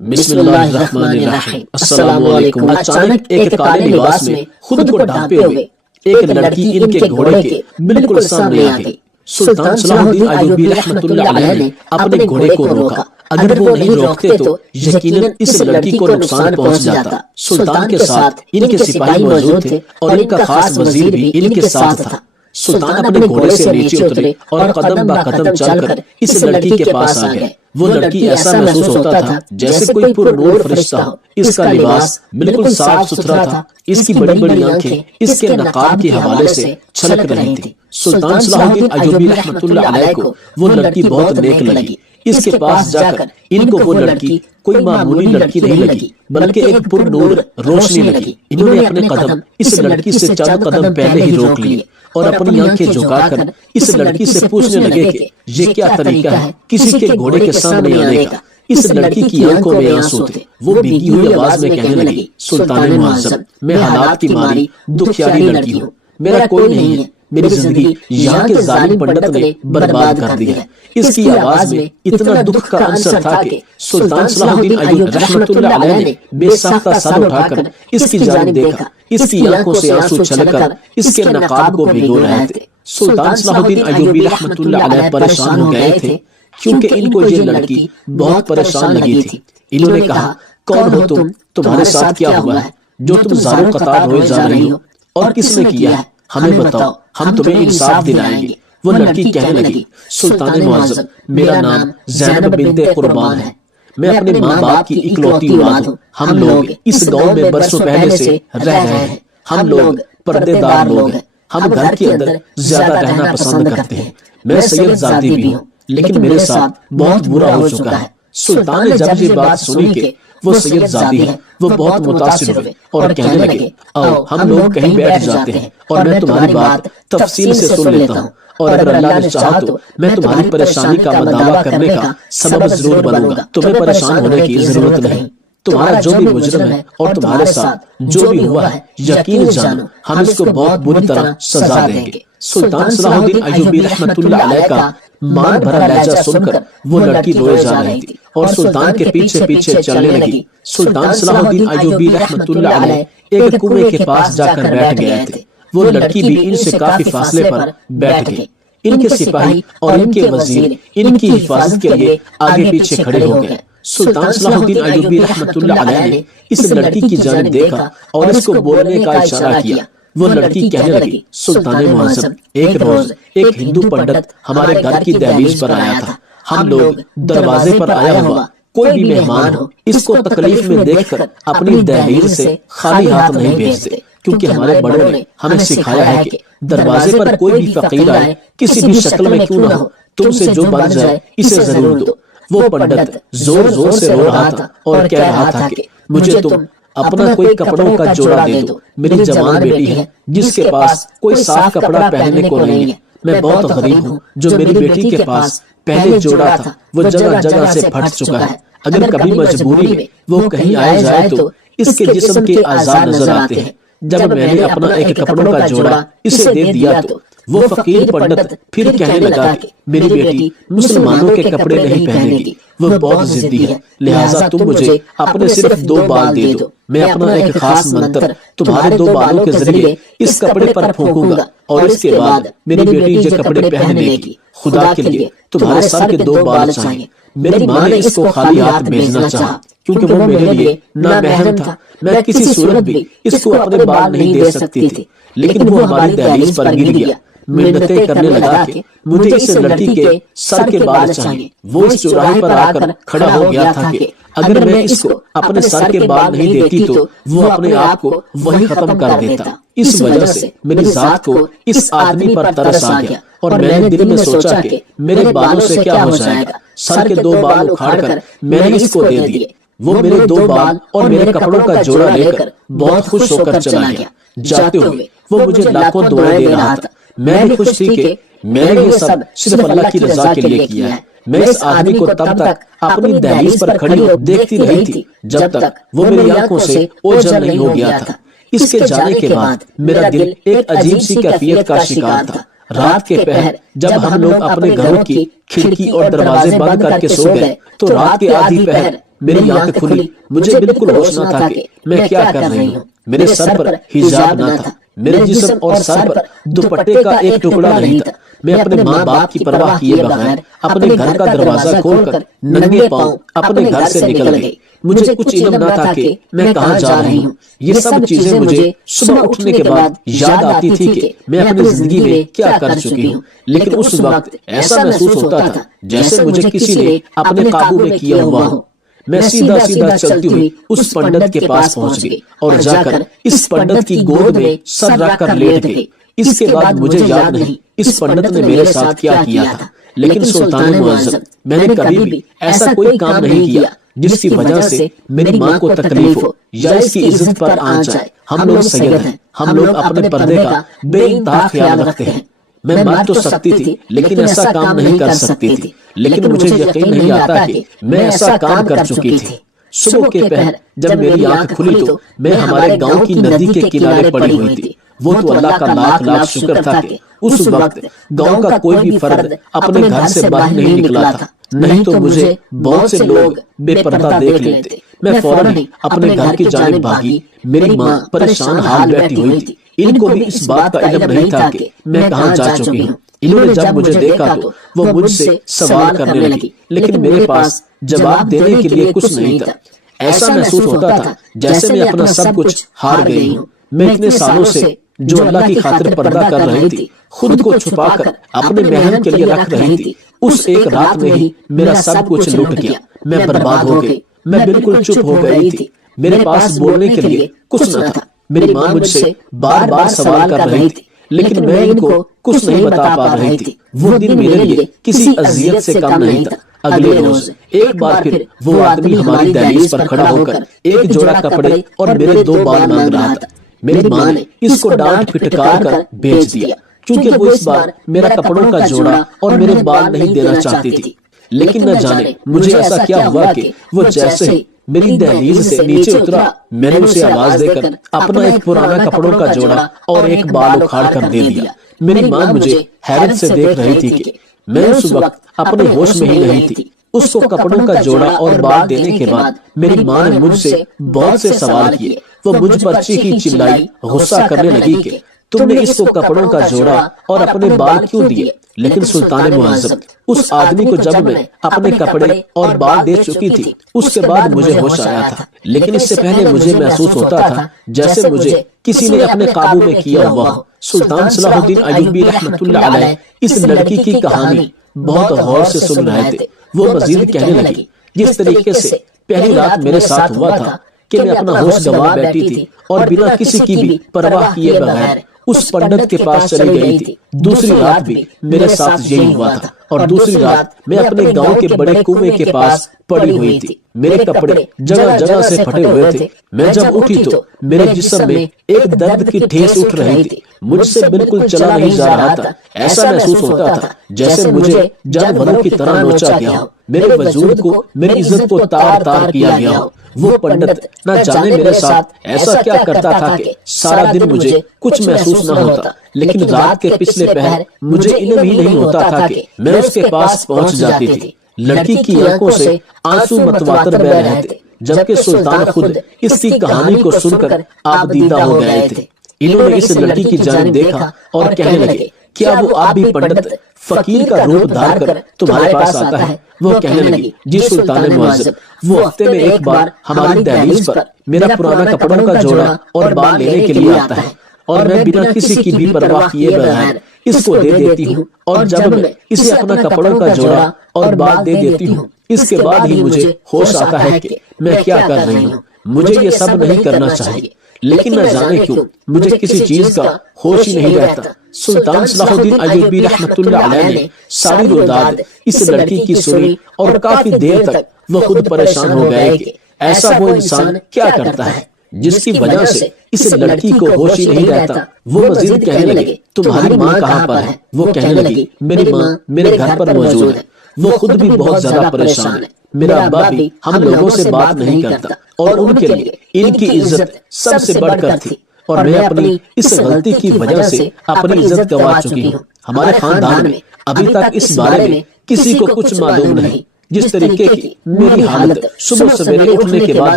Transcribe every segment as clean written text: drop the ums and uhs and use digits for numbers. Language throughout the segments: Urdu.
بسم اللہ الرحمن الرحیم۔ السلام علیکم۔ اچانک ایک کالے لباس میں خود کو ڈھانپے ہوئے ایک لڑکی ان کے گھوڑے کے بالکل سامنے آ گئی۔ سلطان صلاح الدین ایوبی رحمۃ اللہ علیہ نے اپنے گھوڑے کو روکا۔ اگر وہ نہیں روکتے تو یقیناً اس لڑکی کو نقصان پہنچ جاتا۔ سلطان کے ساتھ ان کے سپاہی موجود تھے اور ان کا خاص وزیر بھی ان کے ساتھ تھا۔ سلطان اپنے گھوڑے سے نیچے اترے اور قدم با قدم چل کر اس لڑکی کے پاس آ گئے۔ وہ لڑکی ایسا محسوس ہوتا تھا جیسے کوئی پر نور فرشتہ ہو۔ اس کا لباس بالکل صاف ستھرا تھا۔ اس کی بڑی بڑی آنکھیں اس کے نقاب کے حوالے سے چھلک رہی تھی۔ سلطان صلاح الدین ایوبی رحمۃ اللہ علیہ کو وہ لڑکی بہت نیک لگی۔ اس کے پاس جا کر ان کو وہ لڑکی کوئی معمولی لڑکی نہیں لگی بلکہ ایک پر نور روشنی لگی۔ انہوں نے اپنے قدم اس لڑکی سے چند قدم پہلے ہی روک لیے اور اپنی آنکھیں جھکا کر اس لڑکی سے پوچھنے لگے کہ یہ کیا طریقہ ہے کسی کے گھوڑے کے سامنے آنے کا۔ اس لڑکی کی آنکھوں میں آنسو تھے۔ وہ بھیگی ہوئی آواز میں کہنے لگی، سلطان معظم، میں حالات کی ماری دکھیاری لڑکی ہوں، میرا کوئی نہیں ہے، میری زندگی یہاں کے ظالم پنڈت نے برباد کر دی ہے۔ اس کی آواز میں اتنا دکھ کا عنصر تھا کہ سلطان صلاح الدین ایوبی رحمۃ اللہ علیہ نے بے ساختہ سر اٹھا کر اس کی جانب دیکھا۔ اس کی آنکھوں سے آنسو چھلک کر اس کے نقاب کو بھگو رہے تھے۔ سلطان صلاح الدین ایوبی رحمۃ اللہ علیہ پریشان ہو گئے تھے کیونکہ ان کو یہ لڑکی بہت پریشان لگی تھی۔ انہوں نے کہا، کون ہو تم؟ تمہارے ساتھ کیا ہوا ہے جو تم زارو قطار ہوئے جا رہی ہو اور کس نے کیا ہے؟ ہمیں بتاؤ، ہم تمہیں انصاف دلائیں گے۔ وہ لڑکی کہنے لگی، سلطان معظم، میرا نام زینب بنت قربان ہے، میں اپنے ماں باپ کی اکلوتی اولاد ہوں۔ ہم لوگ اس گاؤں میں برسوں پہلے سے رہ رہے ہیں۔ ہم لوگ پردے دار لوگ ہیں، ہم گھر کے اندر زیادہ رہنا پسند کرتے ہیں۔ میں سید زادی بھی ہوں لیکن میرے ساتھ بہت برا ہو چکا ہے۔ سلطان نے جب یہ بات سنی کہ وہ سید زادی ہے، وہ بہت متاثر ہوئے اور کہنے لگے، آؤ ہم لوگ کہیں بیٹھ جاتے ہیں اور میں تمہاری بات تفصیل سے سن لیتا ہوں، اور اگر اللہ نے چاہا تو میں تمہاری پریشانی کا مداوع کرنے کا سبب ضرور بنوں گا۔ تمہیں پریشان ہونے کی ضرورت نہیں، تمہارا جو بھی مجرم ہے اور تمہارے ساتھ جو بھی ہوا ہے یقین جانو ہم اس کو بہت بری طرح سزا دیں گے۔ سلطان صلاح الدین ایوبی رحمۃ اللہ علیہ کا مان بھرا لہجہ سن کر وہ لڑکی روئے جا رہی تھی اور سلطان کے پیچھے پیچھے چلنے لگی۔ سلطان صلاح الدین ایوبی رحمۃ اللہ علیہ ایک کنویں کے پاس جا کر بیٹھ گئے تھے۔ وہ لڑکی بھی ان سے کافی فاصلے پر بیٹھ گئی۔ ان کے سپاہی اور ان کے وزیر ان کی حفاظت کے لیے آگے پیچھے کھڑے ہو گئے۔ سلطان صلاح الدین ایوبی رحمۃ اللہ علیہ نے اس لڑکی کی جانب دیکھا اور اس کو بولنے کا اشارہ کیا۔ وہ لڑکی کہنے لگی، سلطان معظم، ایک روز ایک ہندو پنڈت ہمارے گھر کی دہلیز پر آیا تھا۔ ہم لوگ دروازے پر آیا ہوا کوئی بھی مہمان ہو اس کو تکلیف میں دیکھ کر اپنی دہلیز سے خالی ہاتھ نہیں بھیجتے، کیونکہ ہمارے بڑوں نے ہمیں سکھایا ہے کہ دروازے پر کوئی بھی فقیر آئے کسی بھی شکل میں کیوں نہ ہو، تم سے جو بن جائے اسے ضرور دو۔ وہ پنڈت زور زور سے رو رہا تھا اور کہہ رہا تھا کہ مجھے تم اپنا کوئی کپڑوں کا جوڑا دے دو، میری جوان بیٹی ہے جس کے پاس کوئی صاف کپڑا پہننے کو نہیں ہے۔ میں بہت غریب ہوں، جو میری بیٹی کے پاس پہلے جوڑا تھا وہ جگہ جگہ سے پھٹ چکا ہے۔ اگر کبھی مجبوری میں وہ کہیں آئے جائے تو اس کے جسم کے اعضاء نظر آتے ہیں۔ جب میں نے اپنا ایک کپڑوں کا جوڑا اسے دے دیا تو وہ فقیر پنڈت پھر کہنے لگا کہ میری بیٹی مسلمانوں کے کپڑے نہیں پہنے گی، وہ بہت ضدی ہے، لہٰذا تم مجھے اپنے صرف 2 بال دے دو، میں اپنا ایک خاص منتر تمہارے 2 بالوں کے ذریعے اس کپڑے پر پھونکوں گا اور اس کے بعد میری بیٹی یہ کپڑے پہن لے گی۔ خدا کے لیے تمہارے سر کے 2 بال چاہیے۔ میری ماں نے اس کو خالی ہاتھ بھیجنا چاہا کیونکہ وہ میرے لیے نامحرم تھا، میں کسی صورت بھی اس کو اپنے بال نہیں دے سکتی تھی، لیکن وہ ہماری دہلیز پر گر گیا۔ منتیں کرنے لگا کہ مجھے اس لڑکی کے سر کے بال چاہیے۔ وہ اس چوراہے پر آ کر کھڑا ہو گیا تھا کہ اگر میں اس کو اپنے سر کے بال نہیں دیتی تو وہ اپنے آپ کو وہی ختم کر دیتا۔ اس وجہ سے میری ذات کو اس آدمی پر ترس آ گیا اور میں نے دل میں سوچا کہ میرے بالوں سے کیا ہو جائے گا۔ سر کے 2 بال اکھاڑ کر میں نے اس کو دے دیے۔ وہ میرے 2 بال اور میرے کپڑوں کا جوڑا لے کر بہت خوش ہو کر چلا گیا۔ جاتے ہوئے وہ مجھے لاکھوں دعائیں دے رہا تھا۔ میں بھی خوش تھی کہ میں نے یہ سب صرف اللہ کی رضا کے لیے کیا ہے۔ میں اس آدمی کو تب تک اپنی دہلیز پر کھڑی دیکھتی رہی تھی جب تک وہ میری آنکھوں سے اوجھل نہیں ہو گیا تھا۔ اس کے جانے کے بعد میرا دل ایک عجیب سی کیفیت کا شکار تھا۔ رات کے پہر جب ہم لوگ اپنے گھروں کی کھڑکی اور دروازے بند کر کے سو گئے تو رات کے آدھی پہر میری آنکھ کھلی، مجھے بالکل ہوش نہ تھا کہ میں کیا کر رہی ہوں۔ میرے سر پر حجاب نہ تھا، میرے جسم اور سر پر دوپٹے کا ایک ٹکڑا نہیں تھا۔ میں اپنے ماں باپ کی پرواہ کیے بغیر اپنے گھر کا دروازہ کھول کر ننگے پاؤں اپنے گھر سے نکل گئی۔ مجھے کچھ علم نہ تھا کہ میں کہاں جا رہی ہوں۔ یہ سب چیزیں مجھے صبح اٹھنے کے بعد یاد آتی تھی کہ میں اپنی زندگی میں کیا کر چکی ہوں، لیکن اس وقت ایسا محسوس ہوتا تھا جیسے مجھے کسی نے اپنے قابو میں کیا ہوا ہو۔ میں سیدھا سیدھا چلتی ہوئی اس پنڈت کے پاس پہنچ گئی اور جا کر اس پنڈت کی گود میں سر رکھ کر لیٹ گئی۔ اس کے بعد مجھے یاد نہیں اس پنڈت نے میرے ساتھ کیا کیا تھا، لیکن سلطان معظم، میں نے کبھی بھی ایسا کوئی کام نہیں کیا جس کی وجہ سے میری ماں کو تکلیف ہو یا اس کی عزت پر آنچ آئے۔ ہم لوگ سید ہیں، ہم لوگ اپنے پردے کا بے انتہا خیال رکھتے ہیں۔ میں مر تو سکتی تھی لیکن ایسا کام نہیں کر سکتی تھی، لیکن مجھے یقین نہیں آتا کہ میں ایسا کام کر چکی تھی۔ صبح کے پہر جب میری آنکھ کھلی تو میں ہمارے گاؤں کی ندی کے کنارے پڑی ہوئی تھی۔ وہ تو اللہ کا لاکھ لاکھ شکر تھا کہ اس وقت گاؤں کا کوئی بھی فرد اپنے گھر سے باہر نہیں نکلا تھا، نہیں تو مجھے بہت سے لوگ بے پردہ دیکھ لیتے۔ میں فوراً ہی اپنے گھر کی جانب بھاگی۔ میری ماں پریشان حال بیٹھی ہوئی تھی۔ ان کو بھی اس بات کا علم نہیں تھا کہ میں کہاں جا چکی ہوں۔ انہوں نے جب مجھے دیکھا تو وہ مجھ سے سوال کرنے لگی، لیکن میرے پاس جواب دینے کے لیے کچھ نہیں تھا۔ ایسا محسوس ہوتا تھا جیسے میں اپنا سب کچھ ہار گئی ہوں۔ میں اتنے سالوں سے جو اللہ کی خاطر پردہ کر رہی تھی، خود کو چھپا کر اپنے محرم کے لیے رکھ رہی تھی، اس ایک رات میں ہی میرا سب کچھ لٹ گیا۔ میں برباد ہو گئی، میں بالکل چپ ہو گئی تھی۔ میرے پاس بولنے کے لیے کچھ نہ تھا۔ میری ماں مجھ سے بار بار سوال کر رہی تھی، لیکن میں ان کو کچھ نہیں بتا پا رہی تھی۔ وہ دن میرے لیے کسی اذیت سے کم نہیں تھا۔ اگلے روز ایک بار پھر وہ آدمی ہماری دہلیز پر کھڑا ہو کر ایک جوڑا کپڑے اور میرے 2 بال مانگ رہا تھا۔ میری ماں نے اس کو ڈانٹ پھٹکار کر بھیج دیا، چونکہ وہ اس بار میرا کپڑوں کا جوڑا اور میرے بال نہیں دینا چاہتی تھی۔ لیکن نہ جانے مجھے ایسا کیا ہوا کہ وہ جیسے ہی میری دہلیز سے نیچے اترا، میں نے اسے آواز دے کر اپنا ایک پرانا کپڑوں کا جوڑا اور ایک بال اکھاڑ کر دے دیا۔ میری ماں مجھے حیرت سے دیکھ رہی تھی کہ میں اس وقت اپنے ہوش میں ہی نہیں تھی۔ اس کو کپڑوں کا جوڑا اور بال دینے کے بعد میری ماں نے مجھ سے بہت سے سوال کیے۔ وہ مجھ پر چیخی چلائی، غصہ کرنے لگی کہ تم نے اس کو کپڑوں کا جوڑا اور اپنے بال کیوں دیے؟ لیکن سلطان معظم، اس آدمی کو جب میں اپنے کپڑے اور بال دے چکی تھی، اس کے بعد مجھے ہوش آیا تھا، لیکن اس سے پہلے مجھے محسوس ہوتا تھا جیسے مجھے کسی نے اپنے قابو میں کیا ہوا ہو۔ سلطان صلاح الدین ایوبی رحمۃ اللہ علیہ اس لڑکی کی کہانی بہت غور سے سن رہے تھے۔ وہ مزید کہنے لگی، جس طریقے سے پہلی رات میرے ساتھ ہوا تھا کہ میں اپنا ہوش گنوا بیٹھی تھی اور بنا کسی کی بھی پرواہ کیے بغیر اس پنڈت کے پاس چلی گئی تھی، دوسری رات بھی میرے ساتھ یہی ہوا تھا، اور دوسری رات میں اپنے گاؤں کے بڑے کنویں کے پاس پڑی ہوئی تھی۔ میرے کپڑے جگہ جگہ سے پھٹے ہوئے تھے۔ میں جب اٹھی تو میرے جسم میں ایک درد کی ٹھیس اٹھ رہی تھی، مجھ سے بالکل چلا نہیں جا رہا تھا۔ ایسا محسوس ہوتا تھا جیسے مجھے جانوروں کی طرح نوچا گیا ہو، میرے وجود کو، میری عزت کو تار تار کیا گیا ہو۔ وہ پنڈت نہ جانے میرے ساتھ ایسا کیا کرتا تھا کہ سارا دن مجھے کچھ محسوس نہ ہوتا، لیکن رات کے پچھلے پہر مجھے علم ہی نہیں ہوتا تھا کہ میں اس کے پاس پہنچ جاتی تھی۔ لڑکی کی آنکھوں سے آنسو متواتر بہ رہے تھے، جبکہ سلطان خود اس کی کہانی کو سن کر آپ دیدہ ہو گئے تھے۔ انہوں نے اس لڑکی کی جانب دیکھا اور کہنے لگے، کیا وہ آپ بھی پنڈت فقیر کا روپ دھار کر تمہارے پاس آتا ہے؟ وہ کہنے لگی، جی سلطان معظم، وہ ہفتے میں ایک بار ہماری دہلیز پر میرا پرانا کپڑوں کا جوڑا اور بال لینے کے لیے آتا ہے، اور میں بنا کسی کی بھی پرواہ کیے بغیر اس کو دے دیتی ہوں، اور جب میں اسے اپنا کپڑوں کا جوڑا اور بال دے دیتی ہوں، اس کے بعد ہی مجھے ہوش آتا ہے کہ میں کیا کر رہی ہوں۔ مجھے یہ سب نہیں کرنا چاہیے، لیکن نہ جانے کیوں مجھے کسی چیز کا ہوش ہی نہیں رہتا۔ سلطان صلاح الدین ایوبی رحمۃ اللہ علیہ نے ساری روداد اس لڑکی کی سنی، اور کافی دیر تک وہ خود پریشان ہو گئے کہ ایسا وہ انسان کیا کرتا ہے جس کی وجہ سے اس لڑکی کو ہوش ہی نہیں رہتا۔ وہ مزید کہنے لگے، تمہاری ماں کہاں پر ہے؟ وہ کہنے لگی، میری ماں میرے گھر پر موجود ہے۔ وہ خود بھی بہت زیادہ پریشان ہے، میرا ابا بھی ہم لوگوں سے بات نہیں کرتا، اور ان کے لیے ان کی عزت سب سے بڑھ کر تھی، اور میں اپنی اس غلطی کی وجہ سے اپنی عزت گنوا چکی ہوں۔ ہمارے خاندان میں ابھی تک اس بارے میں کسی کو کچھ معلوم نہیں جس طریقے کی میری حالت صبح سویرے اٹھنے کے بعد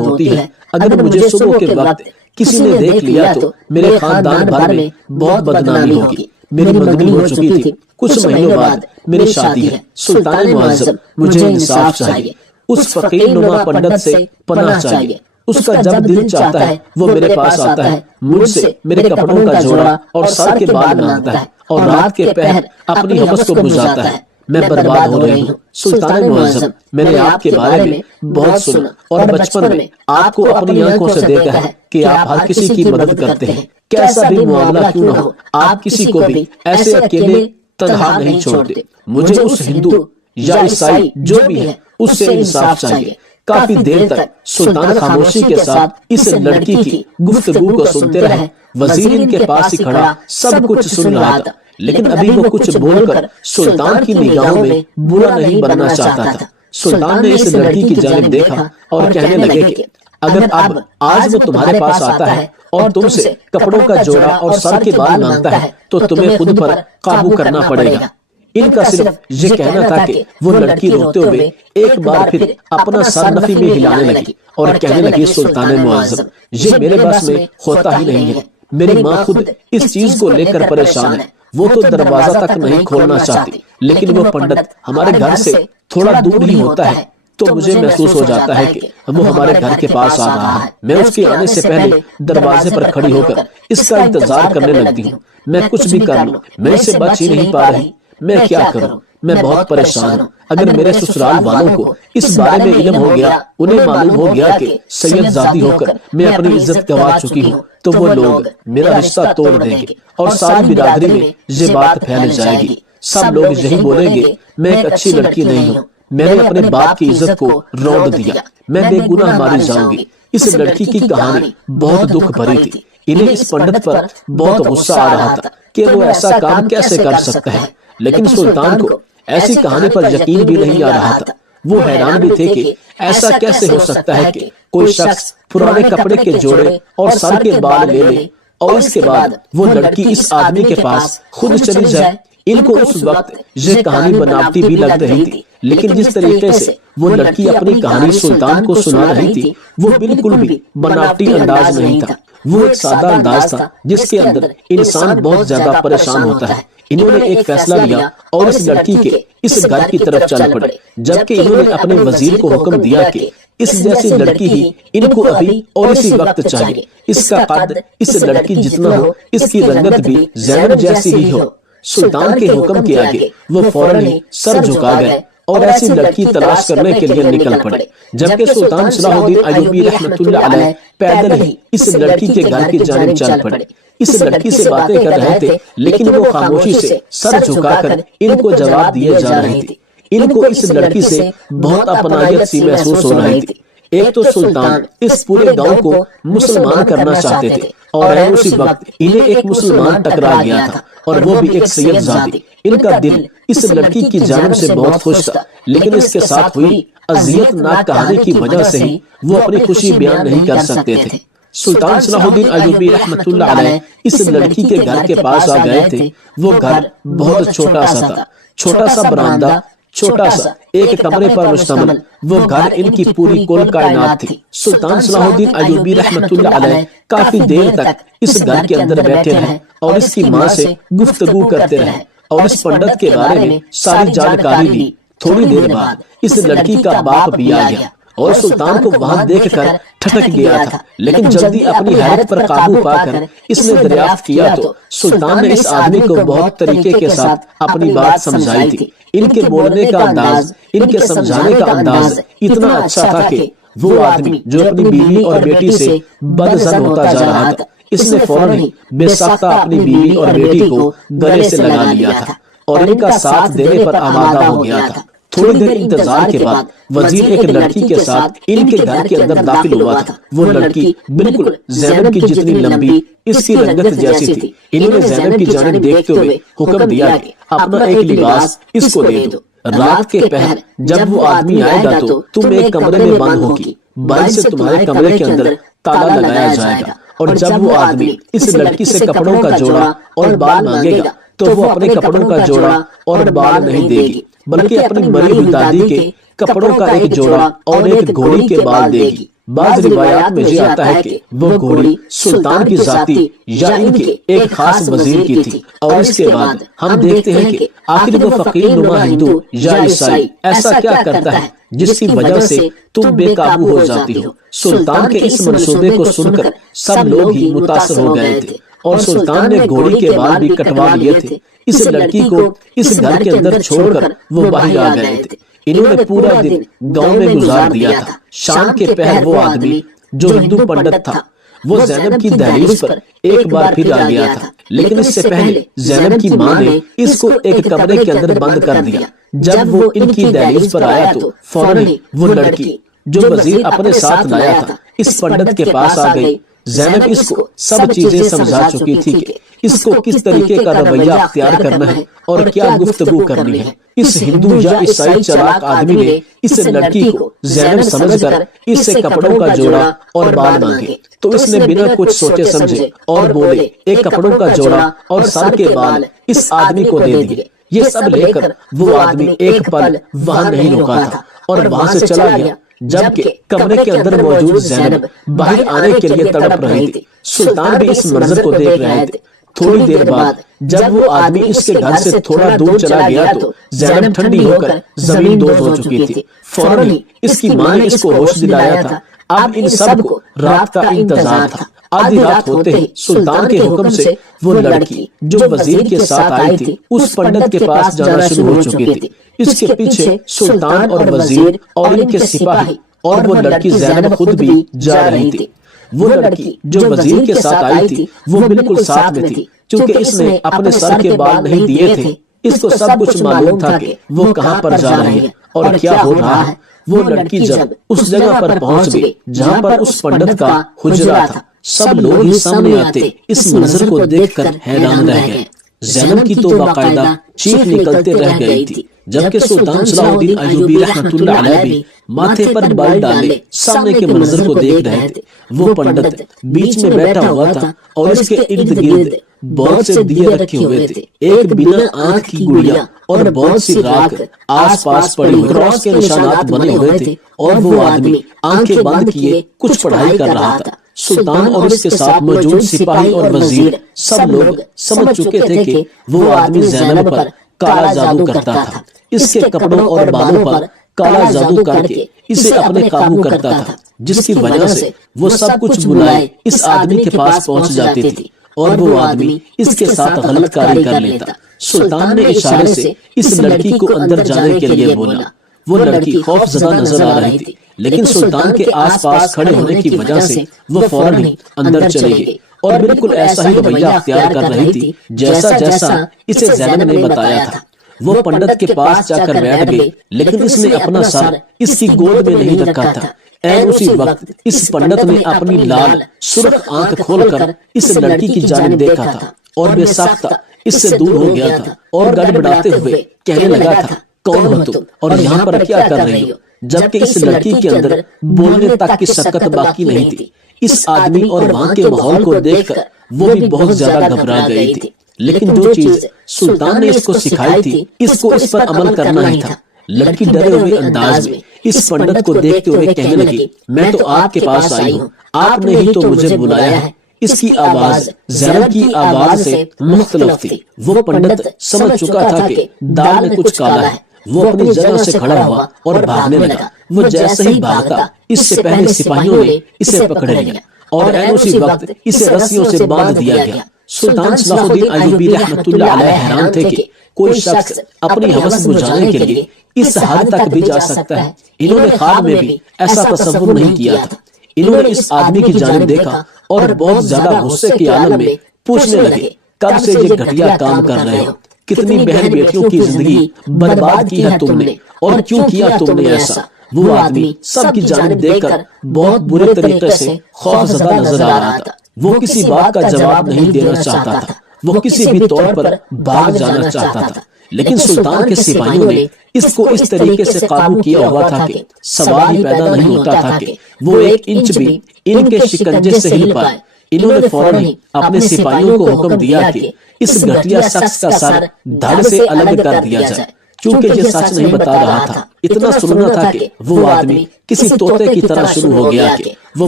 ہوتی ہے، اگر مجھے صبح کے وقت کسی نے دیکھ لیا تو میرے خاندان بھر میں بہت بدنامی ہوگی۔ میری منگنی ہو چکی تھی، کچھ مہینوں بعد میری شادی ہے۔ سلطان معظم، مجھے انصاف چاہیے، اس فقیر نما پنڈت سے پناہ چاہیے۔ اس کا جب دل چاہتا ہے وہ میرے پاس آتا ہے، مجھ سے میرے کپڑوں کا جوڑا اور سر کے بال مانگتا ہے، اور رات کے پہر اپنی حوث کو بجھاتا ہے۔ میں برباد ہو رہی ہوں۔ سلطان معظم، میں نے آپ کے بارے میں بہت سنا اور بچپن میں آپ کو اپنی آنکھوں سے دیکھا ہے کہ آپ ہر کسی کی مدد کرتے ہیں۔ کیسا بھی معاملہ کیوں نہ ہو، آپ کسی کو بھی ایسے اکیلے تنہا نہیں چھوڑتے۔ مجھے اس ہندو یا عیسائی جو بھی ہے اس سے انصاف چاہیے۔ کافی دیر تک سلطان خاموشی کے ساتھ اس لڑکی کی گفتگو کو سنتے رہے۔ وزیر ان کے پاس ہی کھڑا سب کچھ سن رہا تھا، لیکن ابھی وہ کچھ بول کر سلطان کی نگاہوں میں برا نہیں بننا چاہتا تھا۔ سلطان نے اس لڑکی کی جانب دیکھا اور کہنے لگے کہ اگر اب آج وہ تمہارے پاس آتا ہے اور تم سے کپڑوں کا جوڑا اور سر کے بال مانگتا ہے تو تمہیں خود پر قابو کرنا پڑے گا۔ ان کا صرف یہ کہنا تھا کہ وہ لڑکی روتے ہوئے ایک بار پھر اپنا سر نفی میں ہلانے لگی اور کہنے لگی، سلطان معظم، یہ میرے بس میں ہوتا ہی نہیں ہے۔ میری ماں خود اس چیز کو لے کر پریشان ہے۔ وہ تو دروازہ تک نہیں کھولنا چاہتی، لیکن وہ پنڈت ہمارے گھر سے تھوڑا دور ہی ہوتا ہے تو مجھے محسوس ہو جاتا ہے کہ وہ ہمارے گھر کے پاس آ رہا ہے۔ میں اس کے آنے سے پہلے دروازے پر کھڑی ہو کر اس کا انتظار کرنے لگتی ہوں۔ میں کچھ بھی کر لوں، میں اسے بچ ہی نہیں پا رہی۔ میں کیا کروں؟ میں بہت پریشان ہوں۔ اگر میرے سسرال والوں کو اس بارے میں علم ہو گیا، انہیں معلوم ہو گیا کہ سید زادی ہو کر میں اپنی عزت گنوا چکی ہوں، تو وہ لوگ میرا رشتہ توڑ دیں گے اور ساری برادری میں یہ بات پھیل جائے گی۔ سب لوگ یہی بولیں گے میں ایک اچھی لڑکی نہیں ہوں، میں نے اپنے باپ کی عزت کو روند دیا، میں بے گناہ ماری جاؤں گی۔ اس لڑکی کی کہانی بہت دکھ بھری تھی۔ انہیں اس پنڈت پر بہت غصہ آ رہا تھا کہ وہ ایسا کام کیسے کر سکتا ہے، لیکن سلطان کو ایسی کہانی پر یقین بھی نہیں آ رہا تھا۔ وہ حیران بھی تھے کہ ایسا کیسے ہو سکتا ہے کہ کوئی شخص پرانے کپڑے کے جوڑے اور سر کے بال لے لے اور اس کے بعد وہ لڑکی اس آدمی کے پاس خود چلی جائے۔ ان کو اس وقت یہ کہانی بناوٹی بھی لگ رہی تھی، لیکن جس طریقے سے وہ لڑکی اپنی کہانی سلطان کو سنا رہی تھی وہ بالکل بھی بناوٹی انداز نہیں تھا۔ وہ ایک سادہ انداز تھا جس کے اندر انسان بہت زیادہ پریشان ہوتا ہے۔ انہوں نے ایک فیصلہ لیا اور اس لڑکی کے اس گھر کی طرف چل پڑے، جبکہ انہوں نے اپنے وزیر کو حکم دیا کہ اس جیسی لڑکی ہی ان کو ابھی اور اسی وقت چاہیے۔ اس کا قد اس لڑکی جتنا ہو، اس کی رنگت بھی زینب جیسی ہی ہو۔ سلطان کے حکم کے آگے وہ فوراً ہی سر جھکا گئے اور ایسی لڑکی تلاش کرنے کے لیے نکل پڑے، جبکہ سلطان صلاح الدین ایوبی رحمۃ اللہ علیہ پیدل ہی اس لڑکی کے گھر کی جانب چل پڑے۔ اس لڑکی سے باتیں کر رہے تھے، لیکن وہ خاموشی سے سر جھکا کر ان کو جواب دیے جا رہی تھی۔ ان کو اس لڑکی سے بہت اپنائیت سی محسوس ہو رہی تھی۔ ایک تو سلطان اس پورے گاؤں کو مسلمان کرنا چاہتے تھے اور اسی وقت انہیں ایک مسلمان ٹکرا گیا تھا اور وہ بھی ایک سید زادی۔ ان کا دل اس لڑکی کی جانب سے بہت خوش تھا، لیکن اس کے ساتھ ہوئی اذیت ناک کہانی کی وجہ سے ہی وہ اپنی خوشی بیان نہیں کر سکتے تھے۔ سلطان صلاح الدین ایوبی رحمۃ اللہ علیہ اس لڑکی کے گھر کے پاس آ گئے تھے۔ وہ گھر بہت چھوٹا سا تھا، چھوٹا سا برآمدہ، چھوٹا سا ایک کمرے پر مشتمل وہ گھر ان کی پوری کل کائنات تھی۔ سلطان صلاح الدین ایوبی رحمۃ اللہ علیہ کافی دیر تک اس گھر کے اندر بیٹھے رہے اور اس کی ماں سے گفتگو کرتے رہے اور اس پنڈت کے بارے میں ساری جانکاری لی۔ تھوڑی دیر بعد اس لڑکی کا باپ بھی آ گیا اور سلطان کو وہاں دیکھ کر ٹھٹک گیا تھا، لیکن جلدی اپنی حیرت پر قابو پا کر اس نے دریافت کیا تو سلطان نے اس آدمی کو بہت طریقے کے ساتھ اپنی بات سمجھائی تھی۔ ان کے بولنے کا انداز، ان کے سمجھانے کا انداز اتنا اچھا تھا کہ وہ آدمی جو اپنی بیوی اور بیٹی سے بدظن ہوتا جا رہا تھا، اس نے فوراً ہی بے ساختہ اپنی بیوی اور بیٹی کو گلے سے لگا لیا تھا اور ان کا ساتھ دینے پر آمادہ ہو گیا تھا۔ تھوڑی دیر انتظار کے بعد وزیر ایک لڑکی کے ساتھ ان کے گھر کے اندر داخل ہوا تھا۔ وہ لڑکی بالکل زینب کی جتنی لمبی، اس کی رنگت جیسی تھی۔ انہوں نے زینب کی جانب دیکھتے ہوئے حکم دیا کہ اپنا ایک لباس اس کو دے دو۔ رات کے پہر جب وہ آدمی آئے گا تو تم ایک کمرے میں بند ہوگی، باہر سے تمہارے کمرے کے اندر تالا لگایا جائے گا، اور جب وہ آدمی اس لڑکی سے کپڑوں کا جوڑا اور بال مانگے گا تو وہ اپنے کپڑوں کا جوڑا اور بال نہیں دے گی، بلکہ اپنی مری ہوئی دادی کے کپڑوں کا ایک جوڑا اور ایک گھوڑی کے بال دے گی۔ بعض روایات میں یہ آتا ہے کہ وہ گھوڑی سلطان کی ذاتی یا ان کے ایک خاص وزیر کی تھی، اور اس کے بعد ہم دیکھتے ہیں کہ آخر وہ فقیر نما ہندو یا عیسائی ایسا کیا کرتا ہے جس کی وجہ سے تم بے قابو ہو جاتی ہو۔ سلطان کے اس منصوبے کو سن کر سب لوگ ہی متاثر ہو گئے تھے، اور سلطان نے گھوڑی کے بال بھی کٹوا لیے تھے۔ اس لڑکی کو اس گھر کے اندر چھوڑ کر وہ باہر آ گئے تھے۔ انہوں نے پورا دن گاؤں میں گزار دیا تھا۔ شام کے پہر وہ آدمی جو ہندو پنڈت تھا وہ زینب کی دہلیز پر ایک بار پھر آ گیا تھا، لیکن اس سے پہلے زینب کی ماں نے اس کو ایک کمرے کے اندر بند کر دیا۔ جب وہ ان کی دہلیز پر آیا تو فوراً وہ لڑکی جو وزیر اپنے ساتھ لایا تھا اس پنڈت کے پاس آ گئی۔ زینب اس کو سب چیزیں سمجھا چکی تھی کہ اس کو کس طریقے کا رویہ اختیار کرنا ہے اور کیا گفتگو کرنی ہے۔ اس ہندو یا عیسائی چلاک آدمی نے اس لڑکی کو زینب سمجھ کر اس سے کپڑوں کا جوڑا اور بال مانگے، تو اس نے بنا کچھ سوچے سمجھے اور بولے ایک کپڑوں کا جوڑا اور سر کے بال اس آدمی کو دے دیے۔ یہ سب لے کر وہ آدمی ایک پل وہاں نہیں رکا تھا اور وہاں سے چلا گیا، جبکہ کمرے کے اندر موجود زینب باہر آنے کے لیے تڑپ رہی تھی۔ سلطان بھی اس منظر کو دیکھ رہے تھے۔ تھوڑی دیر بعد جب وہ آدمی اس کے گھر سے تھوڑا دور چلا گیا تو زینب ٹھنڈی ہو کر زمین دوز ہو چکی تھی۔ فوراً ہی اس کی ماں نے اس کو ہوش دلایا تھا۔ اب ان سب کو رات کا انتظار تھا۔ آدھی رات ہوتے ہی سلطان کے حکم سے وہ لڑکی جو وزیر کے ساتھ آئی تھی اس پنڈت کے پاس جانا شروع ہو چکی تھی۔ اس کے پیچھے سلطان اور وزیر اور ان کے سپاہی اور وہ لڑکی زینب خود بھی جا رہی تھی۔ وہ لڑکی جو وزیر کے ساتھ آئی تھی وہ بالکل ساتھ میں تھی، چونکہ اس نے اپنے سر کے بال نہیں دیے تھے۔ اس کو سب کچھ معلوم تھا کہ وہ کہاں پر جا رہی ہے اور کیا ہو رہا ہے۔ وہ لڑکی جب اس جگہ پر پہنچ گئی جہاں پر اس پنڈت کا حجرہ تھا، سب لوگ ہی سامنے آتے اس منظر کو دیکھ کر حیران رہ گئے۔ زینب کی تو باقاعدہ چیخ نکلتے رہ گئی تھی، جبکہ سلطان صلاح الدین ایوبی رحمۃ اللہ علیہ بھی ماتھے پر بال ڈالے سامنے کے منظر کو دیکھ رہے تھے۔ وہ پنڈت بیچ میں بیٹھا ہوا تھا اور اس کے ارد گرد بہت سے دیے رکھے ہوئے تھے، ایک بنا آنکھ کی گڑیا اور بہت سی راکھ آس پاس پڑی ہوئی، کراس کے نشانات بنے ہوئے تھے، اور وہ آدمی آنکھیں بند کیے کچھ پڑھائی کر رہا تھا۔ سلطان اور اس کے ساتھ موجود سپاہی اور وزیر سب لوگ سمجھ چکے تھے کہ وہ آدمی زینب پر کالا جادو کرتا تھا، اس کے کپڑوں اور بالوں پر کالا جادو کر کے اسے اپنے قابو کرتا تھا، جس کی وجہ سے وہ سب کچھ بلائے اس آدمی کے پاس پہنچ جاتی تھی اور وہ آدمی اس کے ساتھ غلط کاری کر لیتا۔ سلطان نے اشارے سے اس لڑکی کو اندر جانے کے لیے بولا۔ وہ لڑکی خوف زدہ نظر آ رہی تھی، لیکن سلطان کے آس پاس کھڑے ہونے کی وجہ سے وہ فوراً ہی اندر چلی گئی اور بالکل ایسا ہی رویہ اختیار کر رہی تھی جیسا اسے زینب نے بتایا تھا۔ وہ پنڈت کے پاس جا کر بیٹھ گئی، لیکن اس نے اپنا سر اس کی گود میں نہیں رکھا تھا۔ عین اسی وقت اس پنڈت نے اپنی لال سرخ آنکھ کھول کر اس لڑکی کی جانب دیکھا تھا اور بے ساختہ اس سے دور ہو گیا تھا اور گڑبڑاتے ہوئے کہنے لگا تھا، کون ہو تم اور یہاں پر کیا کر رہی ہو؟ جبکہ اس لڑکی کے اندر بولنے تک کی شکت باقی نہیں تھی۔ اس آدمی اور وہاں کے ماحول کو دیکھ کر وہ بھی بہت زیادہ گھبرا گئی تھی، لیکن جو چیز سلطان نے اس کو سکھائی تھی اس کو اس پر عمل کرنا ہی تھا۔ لڑکی ڈرے ہوئے انداز میں اس پنڈت کو دیکھتے ہوئے کہنے لگی، میں تو آپ کے پاس آئی ہوں، آپ نے ہی تو مجھے بلایا ہے۔ اس کی آواز زینب کی آواز سے مختلف تھی۔ وہ پنڈت سمجھ چکا تھا کہ دال میں کچھ کالا ہے۔ وہ اپنی جگہ سے کھڑا ہوا اور بھاگنے لگا۔ وہ جیسے ہی بھاگا اس سے پہلے سپاہیوں نے اسے پکڑ لیا اور عین اسی وقت اسے رسیوں سے باندھ دیا گیا۔ سلطان صلاح الدین ایوبی رحمۃ اللہ علیہ حیران تھے کہ کوئی شخص اپنی ہوس بجھانے کے لیے اس حد تک بھی جا سکتا ہے۔ انہوں نے خواب میں بھی ایسا تصور نہیں کیا تھا۔ انہوں نے اس آدمی کی جانب دیکھا اور بہت زیادہ غصے کے عالم میں پوچھنے لگے، کب سے یہ گھٹیا کام کر رہے ہو؟ کتنی بہن بیٹیوں کی زندگی برباد کی ہے تم نے، اور کیوں کیا تم نے ایسا؟ وہ آدمی سب کی جانب دیکھ کر بہت برے طریقے سے خوف زدہ نظر آ رہا تھا۔ وہ کسی بات کا جواب نہیں دینا چاہتا تھا، وہ کسی بھی طور پر بھاگ جانا چاہتا تھا، لیکن سلطان کے سپاہیوں نے اس کو اس طریقے سے قابو کیا ہوا تھا کہ سوال ہی پیدا نہیں ہوتا تھا کہ وہ ایک انچ بھی ان کے شکنجے سے ہل پائے۔ انہوں نے فوراً ہی اپنے سپاہیوں کو حکم دیا کہ اس گھٹیا شخص کا سر دھڑ سے الگ کر دیا جائے۔ چونکہ یہ سچ نہیں بتا رہا تھا، اتنا سننا تھا کہ وہ آدمی کسی طوطے کی طرح شروع ہو گیا کہ وہ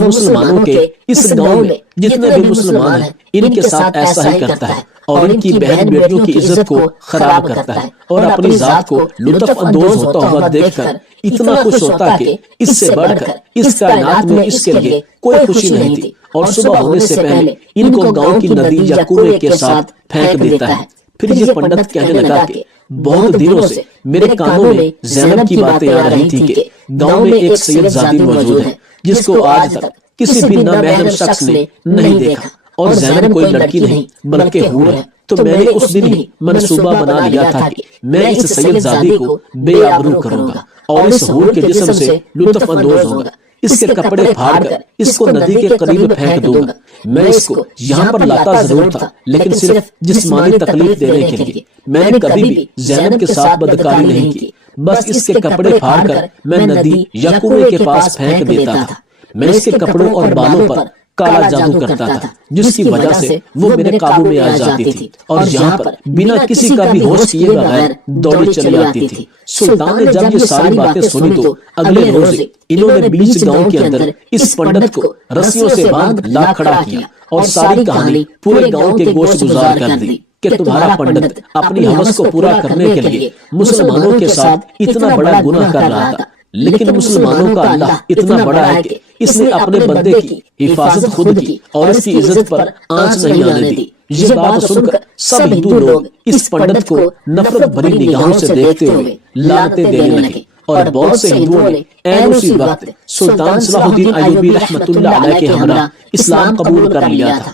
مسلمانوں کے اس گاؤں میں جتنے بھی مسلمان ہیں ان کے ساتھ ایسا ہی کرتا ہے اور ان کی بہن بیٹیوں کی عزت کو خراب کرتا ہے، اور اپنی ذات کو لطف اندوز ہوتا ہوا دیکھ کر اتنا خوش ہوتا کہ اس سے بڑھ کر اس کائنات میں اس کے لیے کوئی خوشی نہیں تھی، اور صبح ہونے سے پہلے ان کو گاؤں کی ندی یا کنویں کے ساتھ پھینک دیتا ہے۔ پھر یہ پنڈت کہنے لگا کہ بہت دنوں سے میرے کانوں میں زینب کی باتیں آ رہی تھی کہ گاؤں میں ایک سید زادی موجود ہے جس کو آج تک کسی بھی نامحرم شخص نے نہیں دیکھا، اور زینب کوئی لڑکی نہیں بلکہ حور ہے۔ تو میں نے اس دن ہی منصوبہ بنا لیا تھا کہ میں اس سید زادی کو بے آبرو کروں گا اور اس حور کے جسم سے لطف اندوز ہوں گا، اس کے کپڑے پھاڑ کر اس کو ندی کے قریب پھینک دوں گا۔ میں اس کو یہاں پر لاتا ضرور تھا لیکن صرف جسمانی تکلیف دینے کے لیے، میں نے کبھی بھی زینب کے ساتھ بدکاری نہیں کی، بس اس کے کپڑے پھاڑ کر میں ندی یا کنویں کے پاس پھینک دیتا تھا۔ میں اس کے کپڑوں اور بالوں پر کالا جادو کرتا تھا جس کی وجہ سے وہ میرے قابو میں آ جاتی تھی اور یہاں پر بنا کسی کا بھی ہوش کیے بغیر دوڑی چلی آتی تھی۔ سلطان نے جب یہ ساری باتیں سنی تو اگلے روز انہوں نے بیچ گاؤں کے اندر اس پنڈت کو رسیوں سے باندھ لا کھڑا کیا اور ساری کہانی پورے گاؤں کے گوش گزار کر دی کہ تمہارا پنڈت اپنی ہوس کو پورا کرنے کے لیے مسلمانوں کے ساتھ اتنا بڑا گناہ کر رہا تھا، لیکن مسلمانوں کا اللہ اتنا بڑا ہے کہ اس نے اپنے بندے کی حفاظت خود کی اور اس کی عزت پر آنچ نہیں آنے دی۔ یہ بات سن کر سب ہندو لوگ اس پنڈت کو نفرت بھری نگاہوں سے دیکھتے ہوئے لعنتیں دینے لگے، اور بہت سے ہندوؤں نے عین اسی وقت سلطان صلاح الدین ایوبی رحمۃ اللہ علیہ کے ہمراہ اسلام قبول کر لیا تھا۔